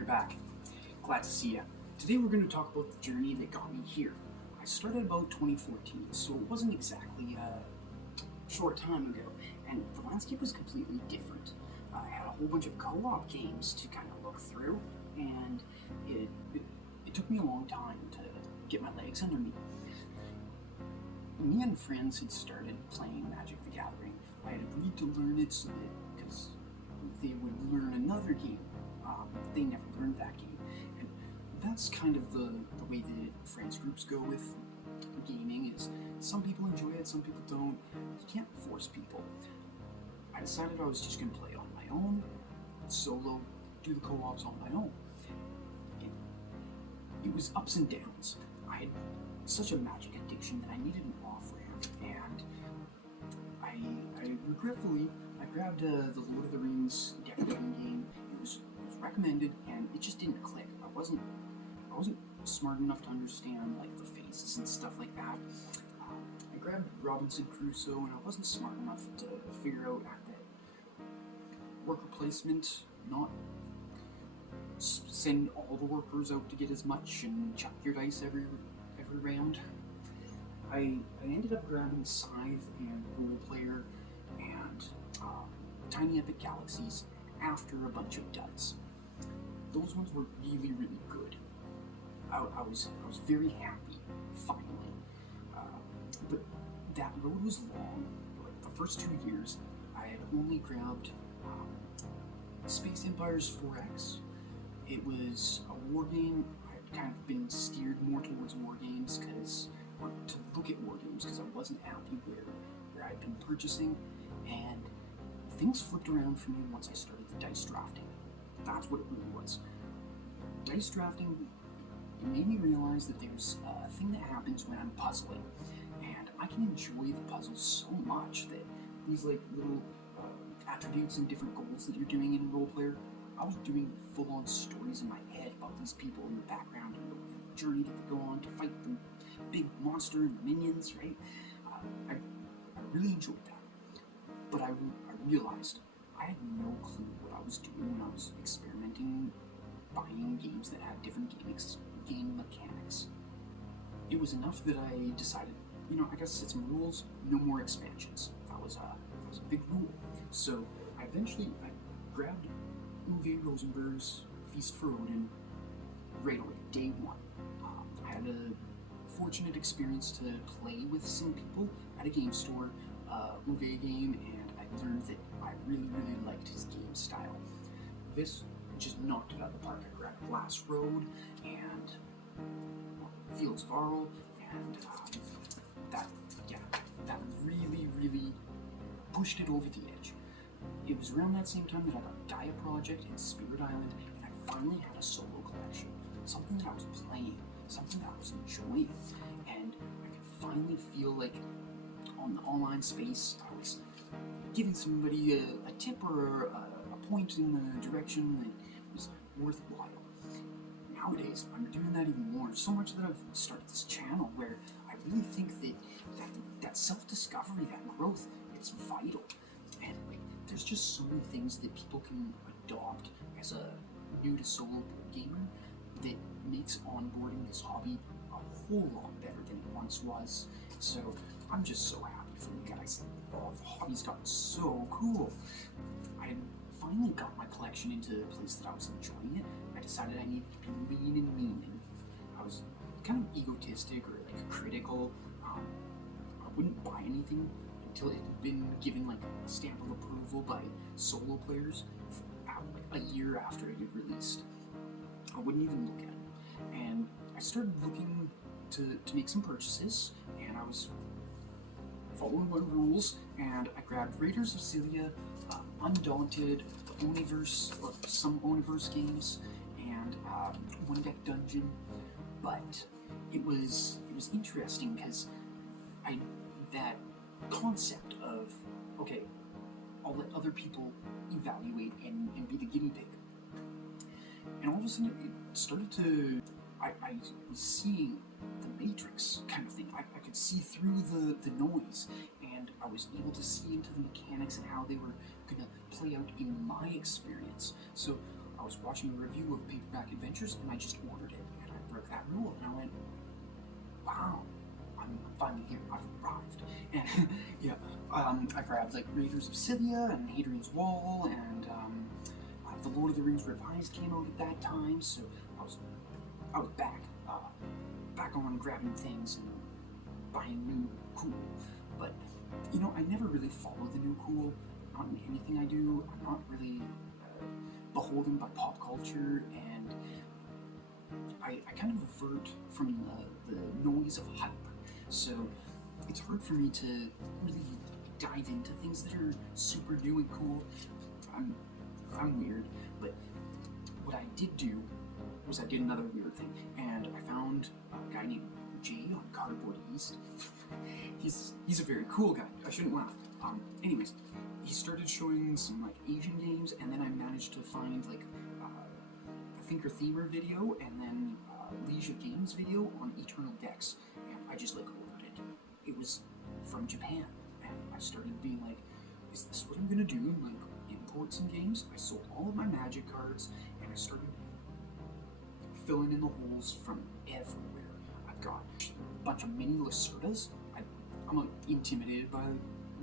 you're back. Glad to see you. Today we're going to talk about the journey that got me here. I started about 2014, so it wasn't exactly a short time ago, and the landscape was completely different. I had a whole bunch of co-op games to kind of look through, and it took me a long time to get my legs under me. Me and friends had started playing Magic the Gathering. I had agreed to learn it so that, because they would learn another game. They never learned that game. And that's kind of the way that friends groups go with gaming is some people enjoy it, some people don't. You can't force people. I decided I was just going to play on my own, solo, do the co-ops on my own. It was ups and downs. I had such a Magic addiction that I needed an off-ramp, and I regretfully, I grabbed the Lord of the Rings deck building game. It was recommended, and it just didn't click. I wasn't smart enough to understand like the phases and stuff like that. I grabbed Robinson Crusoe, and I wasn't smart enough to figure out that worker placement, not send all the workers out to get as much and chuck your dice every round. I ended up grabbing Scythe and Role Player and Tiny Epic Galaxies after a bunch of duds. Those ones were really, really good. I was very happy, finally. But that road was long. Like the first 2 years, I had only grabbed Space Empires 4X. It was a war game. I had kind of been steered more towards war games or to look at war games because I wasn't happy where I'd been purchasing, and things flipped around for me once I started the dice drafting. That's what it really was. Dice drafting, it made me realize that there's a thing that happens when I'm puzzling, and I can enjoy the puzzles so much that these like little attributes and different goals that you're doing in Role Player, I was doing full-on stories in my head about these people in the background and the journey that they go on to fight the big monster and the minions, right? I really enjoyed that. But I realized I had no clue what I was doing when I was experimenting, buying games that had different game mechanics. It was enough that I decided, I gotta set some rules, no more expansions. That was a big rule. So I grabbed Uwe Rosenberg's Feast for Odin right away, day one. I had a fortunate experience to play with some people at a game store, Uwe game, and I learned that I really, really liked his game style. This just knocked it out of the park. I grabbed Glass Road and Fields of Arl, and that really, really pushed it over the edge. It was around that same time that I got Gaia Project and Spirit Island, and I finally had a solo collection. Something that I was playing, something that I was enjoying, and I could finally feel like on the online space I was giving somebody a tip or a point in the direction that was worthwhile. Nowadays, I'm doing that even more, so much that I've started this channel where I really think that self-discovery, that growth, it's vital. And there's just so many things that people can adopt as a new to solo gamer that makes onboarding this hobby a whole lot better than it once was. So I'm just so happy for you guys. Oh, the hobby's gotten so cool. I had finally got my collection into a place that I was enjoying it. I decided I needed to be lean and mean, and I was kind of egotistic or critical. I wouldn't buy anything until it had been given a stamp of approval by solo players a year after it had released. I wouldn't even look at it. And I started looking to make some purchases, and I was following my rules, and I grabbed Raiders of Cilia, Undaunted, the Oniverse, or some Oniverse games, and One Deck Dungeon. But it was interesting because that concept of, okay, I'll let other people evaluate and be the guinea pig. And all of a sudden it started to, I was seeing the Matrix kind of thing. I could see through the noise, and I was able to see into the mechanics and how they were going to play out in my experience. So I was watching a review of Paperback Adventures, and I just ordered it, and I broke that rule, and I went, wow, I'm finally here, I've arrived. And yeah, I grabbed like Raiders of Scythia and Hadrian's Wall, and The Lord of the Rings Revised came out at that time, so I was back on grabbing things and buying new cool. But you know, I never really follow the new cool. Not in anything I do. I'm not really beholden by pop culture, and I kind of avert from the noise of hype. So it's hard for me to really dive into things that are super new and cool. I'm weird, but what I did do was I did another weird thing, and I found a guy named Jay on Cardboard East. he's a very cool guy. I shouldn't laugh. Anyways, he started showing some like Asian games, and then I managed to find like a Thinker Themer video, and then Liege of Games video on Eternal Decks, and I just like ordered it. It was from Japan, and I started being like, is this what I'm gonna do? And like import some games. I sold all of my Magic cards, and I started filling in the holes from everywhere. I've got a bunch of mini Lacerdas. I'm intimidated by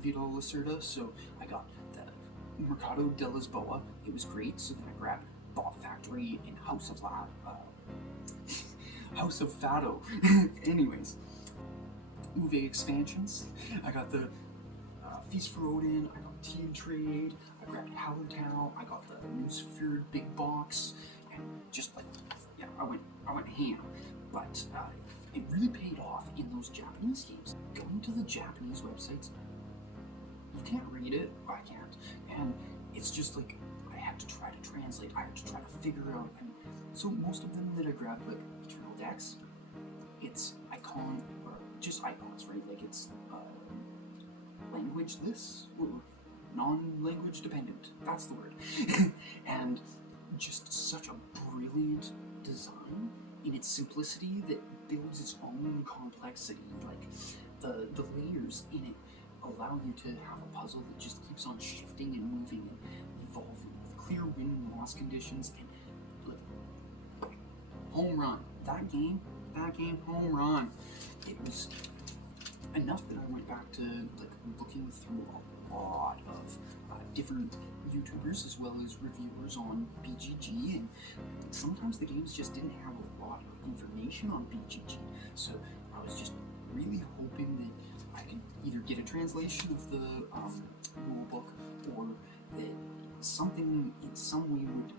Vito Lacerda, so I got the Mercado de Lisboa. It was great, so then I grabbed Bot Factory in House of Fado. Anyways, Uwe expansions. I got the Feast for Odin. I got Tea and Trade. I grabbed Hallertau. I got the Newsfjord big box, and just like, yeah, I went ham. But it really paid off in those Japanese games. Going to the Japanese websites, you can't read it. I can't, and it's just like I had to try to translate. I had to try to figure out. And so most of them that I grabbed, like Eternal Decks, it's icon or just icons, right? Like it's languageless or non-language dependent. That's the word. And just such a brilliant design in its simplicity that builds its own complexity. Like the layers in it allow you to have a puzzle that just keeps on shifting and moving and evolving with clear win and loss conditions, and like, home run. That game, home run. It was enough that I went back to like looking through a lot of different YouTubers as well as reviewers on BGG, and sometimes the games just didn't have a lot of information on BGG, so I was just really hoping that I could either get a translation of the rule book, or that something in some way would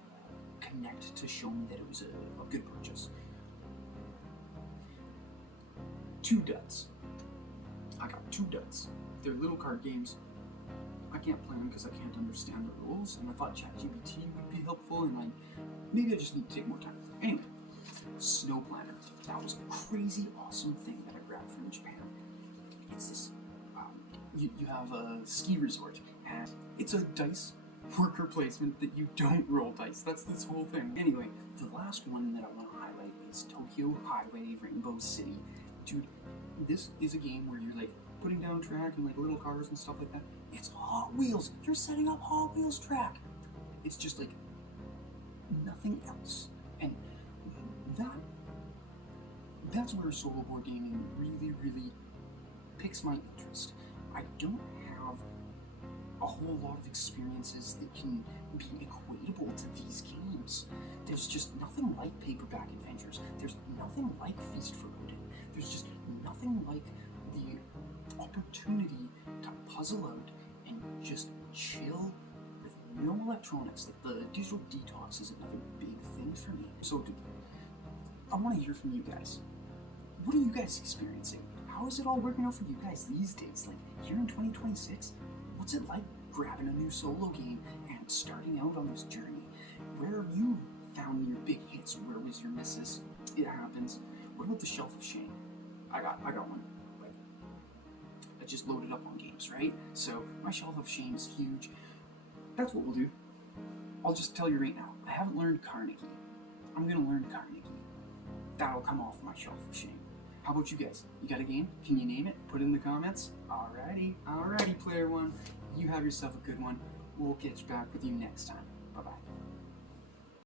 connect to show me that it was a good purchase. 2 duds. I got 2 duds. They're little card games. I can't play them because I can't understand the rules, and I thought ChatGPT would be helpful, and maybe I just need to take more time. Anyway, Snow Planner. That was a crazy awesome thing that I grabbed from Japan. It's this, you have a ski resort, and it's a dice worker placement that you don't roll dice. That's this whole thing. Anyway, the last one that I want to highlight is Tokyo Highway Rainbow City. Dude, this is a game where you're like putting down track and like little cars and stuff like that. It's Hot Wheels. You're setting up Hot Wheels track. It's just like nothing else. And that's where solo board gaming really, really piques my interest. I don't have a whole lot of experiences that can be equatable to these games. There's just nothing like Paperback Adventures. There's nothing like Feast for Odin. There's just nothing like the opportunity to puzzle out and just chill with no electronics. Like the digital detox is another big thing for me. So I want to hear from you guys. What are you guys experiencing? How is it all working out for you guys these days? Like here in 2026, what's it like grabbing a new solo game and starting out on this journey? Where have you found your big hits? Where was your misses? It happens. What about the Shelf of Shame? I got one. Like, I just loaded up on games, right? So my Shelf of Shame is huge. That's what we'll do. I'll just tell you right now. I haven't learned Carnegie. I'm gonna learn Carnegie. That'll come off my Shelf of Shame. How about you guys? You got a game? Can you name it? Put it in the comments. Alrighty, player one. You have yourself a good one. We'll get back with you next time.